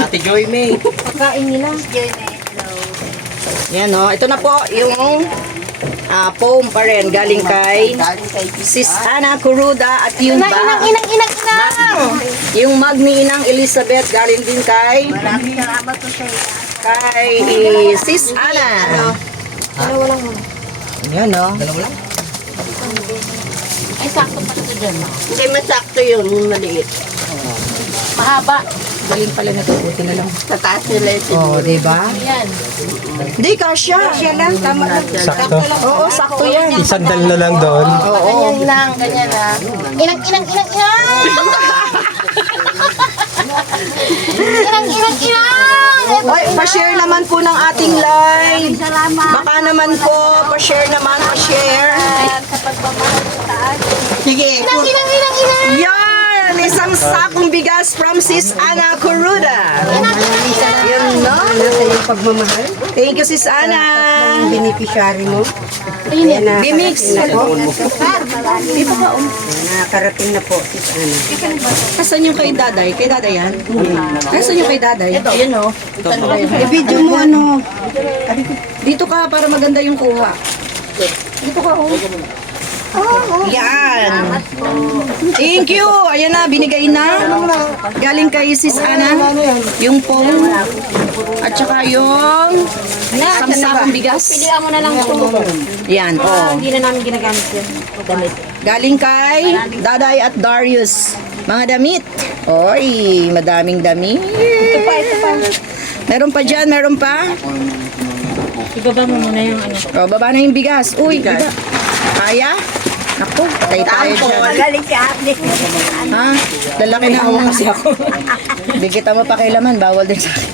Ate Joy May. Pagkain nila. Yan o. Ito na po yung foam pa rin. Galing kay Sis Ana Kuruda. At yun ba? Inang! Yung mug ni Inang Elizabeth. Galing din kay Sis Ana. Dalawa lang mo. Yan o. Dalawa lang. Ay, sakto pala ito dyan. Hindi masakto yun, maliit. Mahaba. Galing pala na ito. Buti na lang. Sa taas nila ito. O, diba? Yan. Hindi, kasya. Kasya lang. Tama lang. Sakto. Oo, sakto yan. Isandal na lang doon. Ganyan lang, ganyan lang. Inang! Oy, pa-share naman po ng ating live. Baka naman po, pa-share naman, pa-share. Sige. Yan! Isang sakong bigas from Sis Ana Kuruda. Yan, no? Nasa yung pagmamahal. Thank you, Sis Ana. Ang beneficiary mo. Ayan na. Bimix. Dito ka, nakarating na po, sis Ana. Kasan yung kay Daday? Kay Daday yan? Kasan yung kay Daday? Ayun, no? I-video mo ano. Dito ka para maganda yung kuha. Dito ka, oh. Yan. Thank you. Ayan na, binigay na. Galing kay Sis Ana. Yung phone. At saka yung samsakong bigas. Pilihan mo na lang ito. Yan, oh. Hindi na namin ginagamit yun. Damit. Galing kay Daday at Darius. Mga damit. Oy, madaming damit. Ito pa. Meron pa dyan, meron pa. Ibaba mo muna yung ano. O, baba na yung bigas. Uy, bigas. Kaya? Naku, patay tayo dyan. Magaling ka, ate. Ha? Lalaki na ako kasi ako. Hindi kita mapakilaman, bawal din sa akin.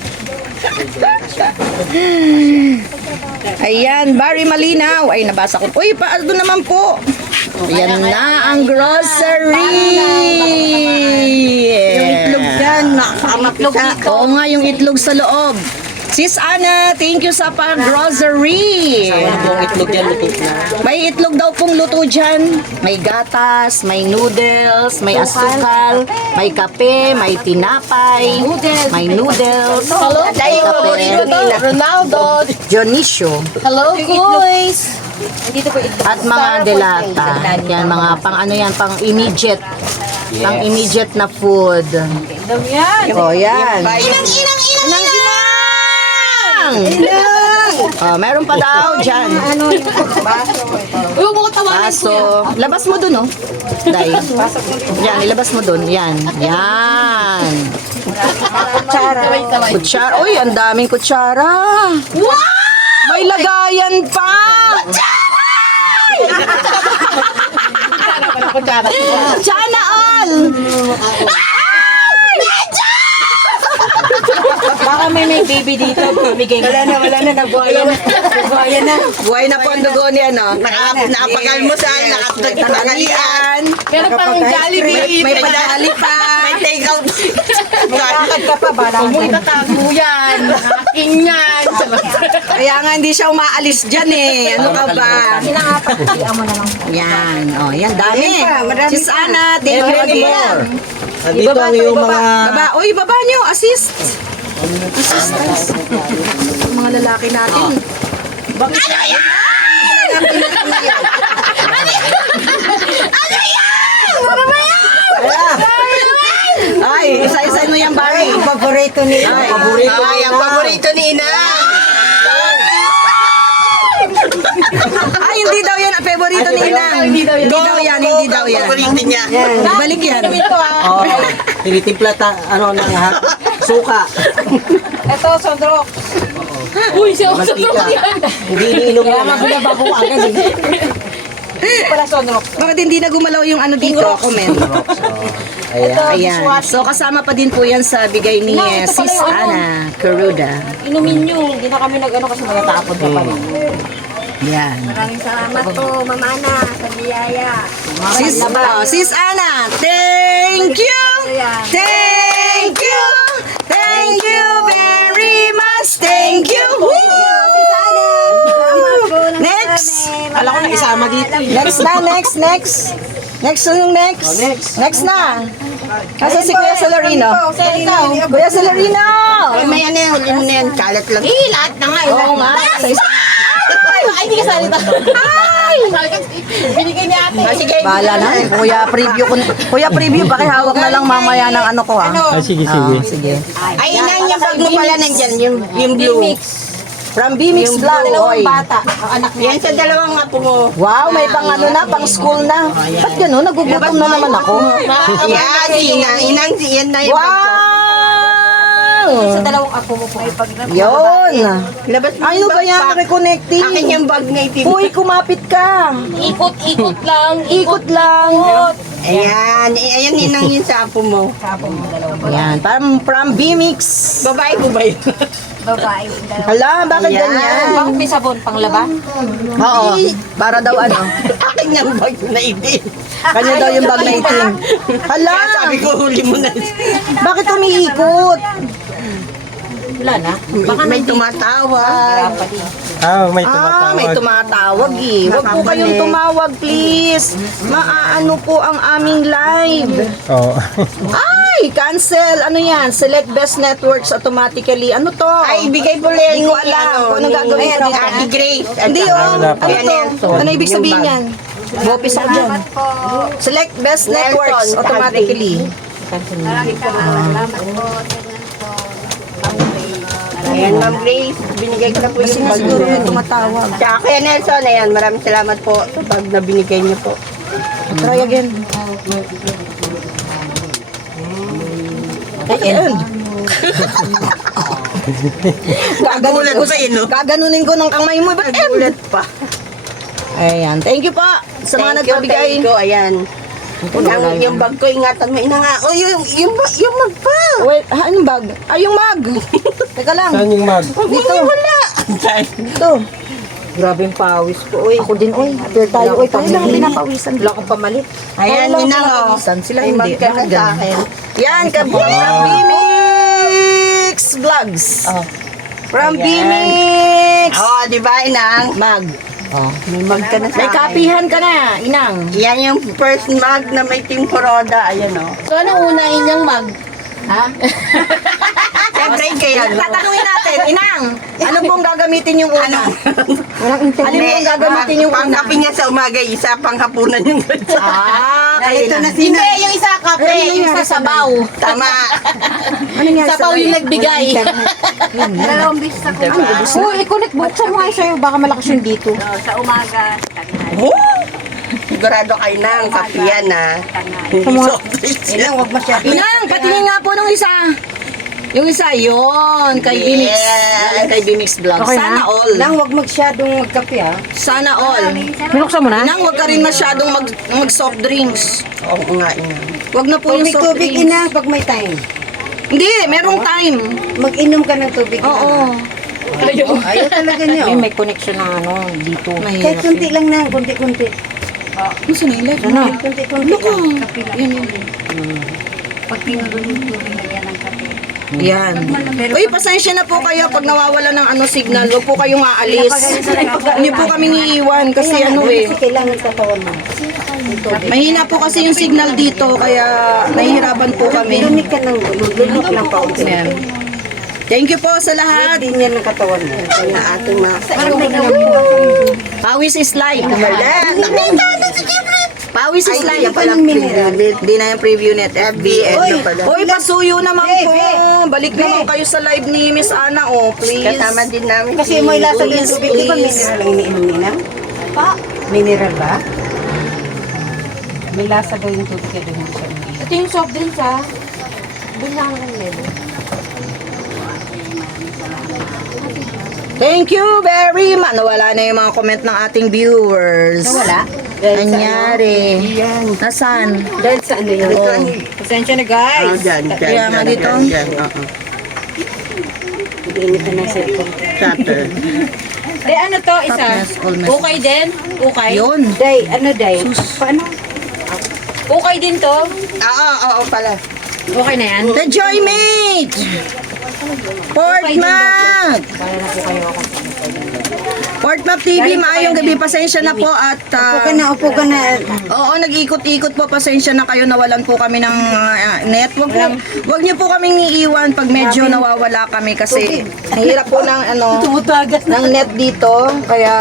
Ayan, Barry Malinaw. Ay, nabasa ko. Uy, paano naman po? Ayan na ang grocery. Yung itlog dyan, nakakamatlog dito. Oo nga, yung itlog sa loob. Sis Ana, thank you sa pag-grocery. Yung itlog yan, luto na. May itlog daw pong luto dyan. May gatas, may noodles, may asukal, may kape, may tinapay, may noodles, may kape, Ronaldo. Dionisio, Hello, boys. Dito po ito. at mga delata. Yan, mga pang ano yan, pang immediate. Pang immediate na food. Yan. O, yan. Inang! Oh, meron pa daw dyan. Uy, huwag mo ko tawanan. Baso. Labas mo dun, oh. Day. Yan, ilabas mo dun. Yan. Yan. Kutsara. Uy, ang daming kutsara. Wow! May lagayan pa. Sana all. Baka may baby dito. Bigay mo. Wala na, nabuhaya na. Nabuhaya na. Buhay na po ang dugo ni ano. Nakapagalmusal, nakatagtangalian. Pero pang Jollibee. May padali pa. May take out. Magkakad ka pa ba? Huwag mo itatago yan. Aking yan. Kaya nga hindi siya umaalis dyan eh. Ano ka ba? Pilihan mo na lang. Yan. Oh, yan dami. Ayan pa, marami Sis pa. Ana, thank you again. Andito ang iyong mga... Baba, uy, baba nyo, assist. Assistance. Mga lalaki natin. Bakit? Ano yan? Ay, isa-isa mo yan, Barry. Ang paborito ni Ina. Ang paborito ni Ina. Ay, hindi daw yan ang favorito ni Inang. Hindi daw yan, hindi daw yan. Paborito niya. Balik yan. Oh, tinitimpla ano na ha? Suka. Ito, Sondro. Uy, siya ako Mantika. Hindi iniinom yan. Magulaba ko agad eh. Pala, Sondro. Bakit hindi na gumalaw yung ano dito? Comment. Ayan. Ayan. So, kasama pa din po yan sa bigay ni ito pala Sis yung ano. Ana Kuruda. Inumin nyo. Hindi na kami nag-ano kasi matatapon pa pala. Yan. Maraming salamat po, Mama Ana, sa biyaya. Sis Ana, thank you! Thank you! Thank you very much! Thank you! Next! Alam ko na isama dito. Next na, next! Next yung next! Next. Next na! Kasi si Kuya Celerino. Kuya Celerino! May ano yan, huli mo na yan. Kalat lang. Lahat na nga. Oo nga. Sa isa. Ay, hindi ka salita. Ay! Binigay ni ate. Sige. Bahala na. Kuya preview, pakihawak na lang mamaya ng ano ko ha. Sige, sige. Sige. Ay, inan yung bag mo pala nandyan. Yung blue. From B-Mix Vlog. Dalawang Oy. bata. Ang anak niya. Yan sa dalawang apo mo. Wow, may pang ano na, pang school na. Ba't gano'n? Nagugutom na naman ako. Yan, inang yan na yung bag ko. Wow! Sa dalawang ako mo po. Yun. Labas mo Ano yung ba bag yan? pa. Reconnecting. Akin yung bag na itim. Uy, kumapit ka. Ikot-ikot lang. Ikot lang. Ayan, ayan inang yun sa apo mo. Yan, from B-Mix. Babae po ba yun? Babae. Hala, bakit Ayan. ganyan? Bakit may sabon pang laba? Oo, para daw ano. Akin yung bag na itim. Kanya daw yung bag na itim. Hala, Kaya sabi ko, huli mo na. bakit umiikot? Wala na. May tumatawag. May May tumatawag eh. Huwag po kayong tumawag, please. Maaano po ang aming live. Oo. Ay, cancel. Ano yan? Select best networks automatically. Ano to? Ay, ibigay po lang. Hindi ko alam kung anong gagawin ko dito. Ate Grace. Hindi oh. Wala pa. Ano to? Ano ibig sabihin Yung bag. yan? Bopis ako dyan. Select best Nelson, networks saka automatically. Ayan, Ma'am Grace. Binigay ko na po yung bag Siguro may niyo. tumatawag. Tsaka Kuya Nelson, ayan, maraming salamat po sa pag na binigay niyo po. Try again. Ayan. Nagulat ko sa'yo, no? Gaganunin ko ng kamay mo. Ba't end? Nagulat pa. Ayan. Thank you po sa mga Thank you, nagbibigay. thank you. Ayan. Yung bag ko, ingatan mo. Ina nga. Oh, yung mag pa. Wait, anong bag? Ay, yung mag. Teka lang. Saan yung mag? Dito. Wala. Dito. Grabe yung pawis ko. Uy. Ako din, uy. Appear tayo. Uy, tayo lang pinapawisan. Wala akong pamalit. Ayan, Wala yun na, akong oh. pinapawisan. Sila May hindi. mag ka na Bakit sa ganun? akin. Yan, from B-Mix Vlogs. From B-Mix. Oh, di ba, Inang? Mag. May mag ka na sa May akin. kapihan ka na, inang. Yan yung first mag na may Team Coroda. Ayan, oh. So, anong unahin niyang mag? Ha? Siyempre, kayo. Tatanungin natin, inang. Ano pong gagamitin yung una? Alin pong gagamitin yung una? Pangkapi niya sa umaga, isa panghapunan yung Ito na Hindi, yung isa kape, yung isa sabaw. Tama. Sabaw yung nagbigay. Dalawang beses ako. Uy, i-connect buksan mo nga sa'yo. Baka malakas yung dito. Sa umaga. Sigurado kayo na ang kapiyan, ha? Ilang, wag masyado. Inang, patingin nga po nung isa. Yung isa, yon kay B-Mix. Yan, kay B-Mix Vlog. Sana all. Nang, wag masyadong magkape, ha? Sana all. Binuksan mo na? Inang, wag ka rin masyadong mag soft drinks. Oo nga, ina. Wag na po yung soft drinks. pag may time. Hindi, merong time. Mag-inom ka ng tubig. Oo. Ayaw talaga niyo. May connection na ano, dito. Mahirap. kunti lang na, kunti-kunti. Gusto na yung Ano? Kunti-kunti lang. Pag pinulo yung tubig na yan ang kape. Yan. Uy, pasensya na po kayo pag nawawala ng ano signal. Huwag po kayong aalis. Hindi po kami iiwan kasi ano eh. Kailangan katawan mo. Mahina po kasi yung signal dito kaya nahihirapan po kami. Lumik ka ng lumik ng paunti. Yan. Thank you po sa lahat. Hindi niya ng katawan mo. Kaya ating mga... Pawis is life. Pawis is Ay, life. yan palang mineral. Hindi na yung preview net. FB. Ano pala? Uy, pasuyo naman po. Balik naman kayo sa live ni Miss Ana, oh, please. Kasama din namin. Kasi may lasa din Please, tubig. Di ba please. mineral ang iniinom nila? Pa? Mineral ba? May lasa daw yung tubig kaya hindi siya iniinom. Ito yung soft drinks ha. Doon lang ang level. Thank you very much. Nawala na yung mga comment ng ating viewers. Nawala? Nangyari. Nasaan? Dahil sa ano yun? Oh. Pasensya na guys. Dyan. Kaya nga dito. Hindi ka ng cellphone. Shutter. De, ano to? Isa? Tapos, almost. Ukay din? Ukay? Yun. Day, ano day? Paano? Ukay din to? Oo pala. Okay na yan? The Joy Mate! Portmac! Portmac TV, maayong gabi. Pasensya na po at... Upo ka na. Oo, nag-ikot-ikot po. Pasensya na kayo. Nawalan po kami ng net. Wag niyo po kaming iiwan pag medyo nawawala kami kasi hirap po ng ng net dito. Kaya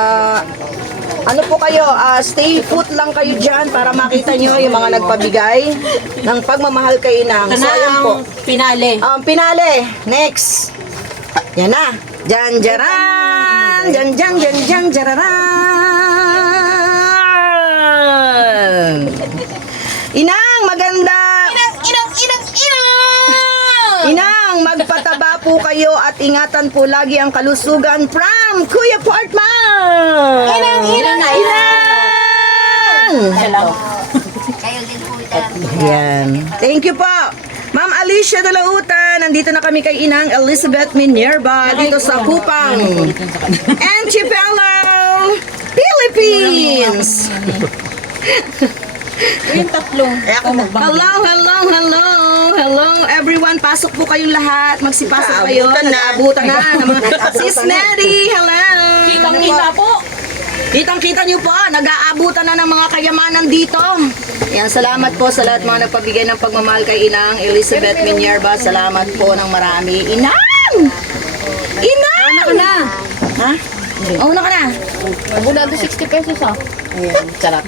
ano po kayo, stay put lang kayo dyan para makita nyo yung mga nagpabigay ng pagmamahal kay Inang. So, ayan po. Pinali. Pinale. Next. Yan na. Jan jaran. Jan jan jan jan jararan. Inang, maganda. Inang, magpataba po kayo at ingatan po lagi ang kalusugan from Kuya Portman. Inang. Kayo din po ito. Yan. Thank you po. Ma'am Alicia de la Uta, nandito na kami kay Inang Elizabeth Minerva dito sa Kupang, Antipolo, Philippines. Yung tatlong. Hello everyone. Pasok po kayong lahat. Magsipasok kayo. Naabutan na. Sis Mary, hello. Kitang-kita po. Kitang-kita niyo po, nag-aabutan na ng mga kayamanan dito. Yan, salamat po sa lahat mga nagpabigay ng pagmamahal kay Inang Elizabeth Minerva. Salamat po ng marami. Inang! Inang! Una ka na. Ha? Una ka na. Abunado 60 pesos ah. Ayan, sarap.